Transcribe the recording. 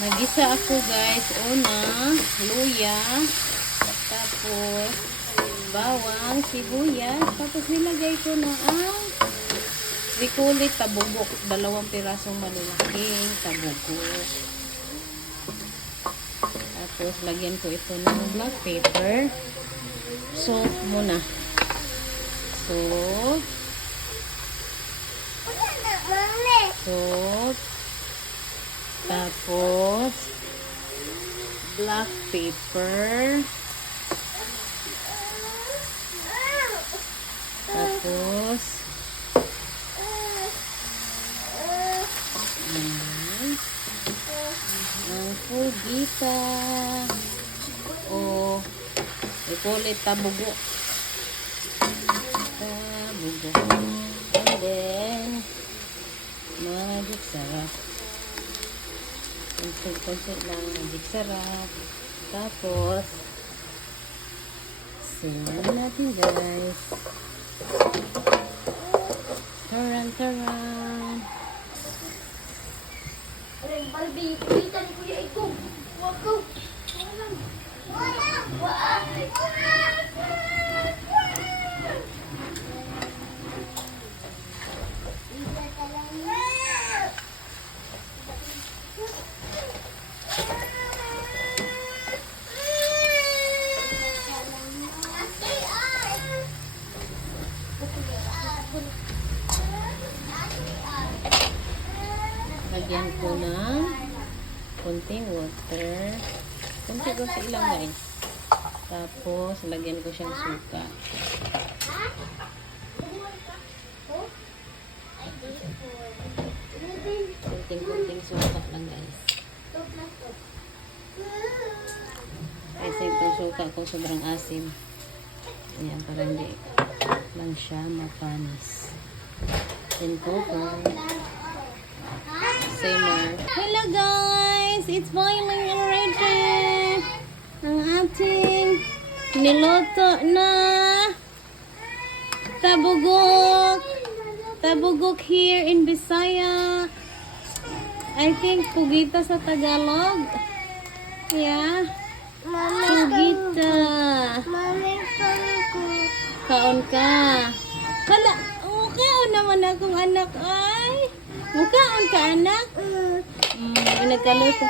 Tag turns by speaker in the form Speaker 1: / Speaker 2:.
Speaker 1: Nagisa ako guys. Una, luya. Tapos, bawang, sibuyas. Tapos nilagay ko na ang rikulit tabugok. Dalawang pirasong malalaking tabugok. Tapos, lagyan ko ito ng black pepper. Salt muna. Salt. Salt. Tapos, black pepper. Tapos, ayan. Ang pugita. O, we call it tabugo. Tabugo. And then, magic. Kunti-kunti lang magic sarap. Tapos, simulan natin guys. Taran, taran.
Speaker 2: Balbi, kita ni Kuya Iko. Wako.
Speaker 1: Lagyan ko ng konting water. Konti-konti lang guys. Tapos, lagyan ko siyang suka. Konting-konting suka lang guys. Kasi itong suka ko sobrang asim. Ayan, para hindi lang siya mapanis. Then cover. Simmer. Hello guys! It's boiling already! Ang ating niloto na tabugok. Tabugok here in Bisaya. I think pugita sa Tagalog. Yeah. Pugita.
Speaker 2: Mami, ko.
Speaker 1: Kaon ka. Wala. Oh, kaon naman akong anak ay. Mukaon ka anak. Mm, nagkaluto.